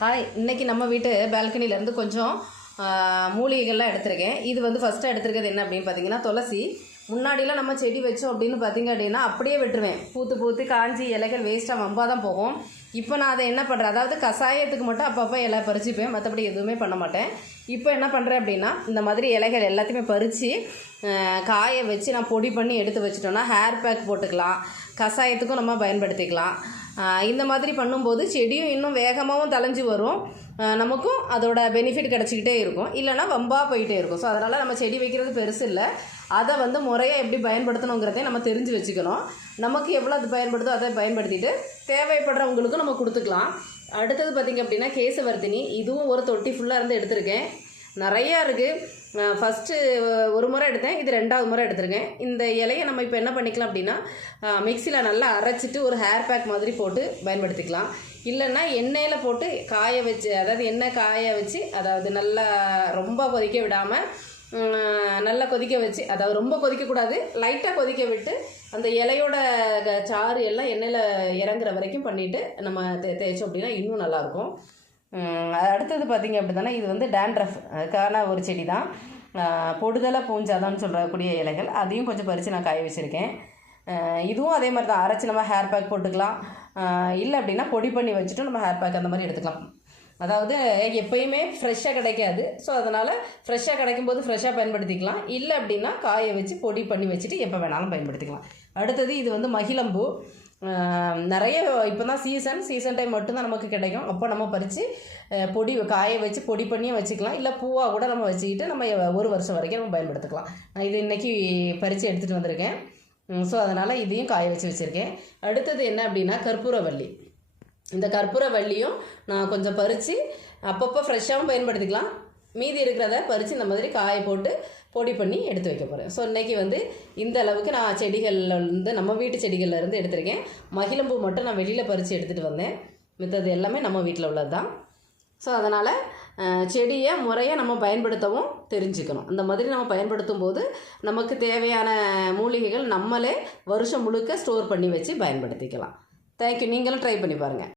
Hi, இன்றைக்கி நம்ம வீட்டு பால்கனிலேருந்து கொஞ்சம் மூலிகைகள்லாம் எடுத்திருக்கேன். இது வந்து ஃபஸ்ட்டு எடுத்துருக்கிறது என்ன அப்படின்னு பார்த்தீங்கன்னா, துளசி. முன்னாடிலாம் நம்ம செடி வச்சோம் அப்படின்னு பார்த்தீங்க அப்படின்னா அப்படியே விட்டுருவேன். பூத்து பூத்து காஞ்சி இலைகள் வேஸ்ட்டாக வம்பாக தான் போகும். இப்போ நான் அதை என்ன பண்ணுறேன், அதாவது கஷாயத்துக்கு மட்டும் அப்பப்போ இலை பறிச்சுப்பேன், மற்றபடி எதுவுமே பண்ண மாட்டேன். இப்போ என்ன பண்ணுறேன் அப்படின்னா, இந்த மாதிரி இலைகள் எல்லாத்தையுமே பறித்து காய வச்சு நான் பொடி பண்ணி எடுத்து வச்சிட்டோன்னா ஹேர் பேக் போட்டுக்கலாம், கஷாயத்துக்கும் நம்ம பயன்படுத்திக்கலாம். இந்த மாதிரி பண்ணும்போது செடியும் இன்னும் வேகமாகவும் தளைஞ்சு வரும், நமக்கும் அதோட பெனிஃபிட் கிடச்சிக்கிட்டே இருக்கும், இல்லைனா வம்பாக போயிட்டே இருக்கும். ஸோ அதனால் நம்ம செடி வைக்கிறது பெருசு இல்லை, அதை வந்து முறையாக எப்படி பயன்படுத்தணுங்கிறதையும் நம்ம தெரிஞ்சு வச்சுக்கணும். நமக்கு எவ்வளோ அது பயன்படுதோ அதை பயன்படுத்திட்டு தேவைப்படுறவங்களுக்கும் நம்ம கொடுத்துக்கலாம். அடுத்தது பார்த்திங்க அப்படின்னா கேசவர்த்தினி. இதுவும் ஒரு தொட்டி ஃபுல்லாக இருந்து எடுத்திருக்கேன். நிறையா இருக்குது. ஃபஸ்ட்டு ஒரு முறை எடுத்தேன், இது 2வது முறை எடுத்திருக்கேன். இந்த இலையை நம்ம இப்போ என்ன பண்ணிக்கலாம் அப்படின்னா, மிக்சியில் நல்லா அரைச்சிட்டு ஒரு ஹேர் பேக் மாதிரி போட்டு பயன்படுத்திக்கலாம். இல்லைன்னா எண்ணெயில் போட்டு காய வச்சு, அதாவது எண்ணெய் காய வச்சு, அதாவது நல்லா ரொம்ப கொதிக்க விடாமல் நல்லா கொதிக்க வச்சு, அதாவது ரொம்ப கொதிக்கக்கூடாது, லைட்டாக கொதிக்க விட்டு அந்த இலையோட சாறு எல்லாம் எண்ணெயில் இறங்குற வரைக்கும் பண்ணிவிட்டு நம்ம தேய்ச்சோம் அப்படின்னா இன்னும் நல்லாயிருக்கும். அடுத்தது பார்த்திங்க அப்படின்னா, இது வந்து டேண்ட்ரஃப் அதுக்கான ஒரு செடி தான். பொடுதலை பூஞ்சாதான்னு சொல்லக்கூடிய இலைகள், அதையும் கொஞ்சம் பறித்து நான் காய வச்சுருக்கேன். இதுவும் அதே மாதிரி தான், அரைச்சி நம்ம ஹேர் பேக் போட்டுக்கலாம். இல்லை அப்படின்னா பொடி பண்ணி வச்சுட்டு நம்ம ஹேர் பேக் அந்த மாதிரி எடுத்துக்கலாம். அதாவது எப்போயுமே ஃப்ரெஷ்ஷாக கிடைக்காது, ஸோ அதனால் ஃப்ரெஷ்ஷாக கிடைக்கும்போது ஃப்ரெஷ்ஷாக பயன்படுத்திக்கலாம். இல்லை அப்படின்னா காய வச்சு பொடி பண்ணி வச்சுட்டு எப்போ வேணாலும் பயன்படுத்திக்கலாம். அடுத்தது இது வந்து மகிழம்பூ. நிறைய இப்போ தான் சீசன் டைம் மட்டும்தான் நமக்கு கிடைக்கும். அப்போ நம்ம பறித்து பொடி காய வச்சு பொடி பண்ணியும் வச்சுக்கலாம், இல்லை பூவாக கூட நம்ம வச்சுக்கிட்டு நம்ம 1 வருஷம் வரைக்கும் நம்ம பயன்படுத்திக்கலாம். நான் இது இன்றைக்கி பறித்து எடுத்துகிட்டு வந்திருக்கேன். ஸோ அதனால் இதையும் காய வச்சு வச்சுருக்கேன். அடுத்தது என்ன அப்படின்னா கற்பூரவள்ளி. இந்த கற்பூரவள்ளியும் நான் கொஞ்சம் பறித்து அப்பப்போ ஃப்ரெஷ்ஷாகவும் பயன்படுத்திக்கலாம், மீதி இருக்கிறத பறித்து இந்த மாதிரி காய போட்டு பொடி பண்ணி எடுத்து வைக்க போகிறேன். ஸோ இன்றைக்கி வந்து இந்த அளவுக்கு நான் செடிகளில் வந்து நம்ம வீட்டு செடிகளில் இருந்து எடுத்திருக்கேன். மகிழம்பூ மட்டும் நான் வெளியில் பறித்து எடுத்துகிட்டு வந்தேன், மித்தது எல்லாமே நம்ம வீட்டில் உள்ளது தான். ஸோ அதனால் செடியை முறையாக நம்ம பயன்படுத்தவும் தெரிஞ்சுக்கணும். அந்த மாதிரி நம்ம பயன்படுத்தும் போது நமக்கு தேவையான மூலிகைகள் நம்மளே வருஷம் முழுக்க ஸ்டோர் பண்ணி வச்சு பயன்படுத்திக்கலாம். தேங்க்யூ. நீங்களும் ட்ரை பண்ணி பாருங்கள்.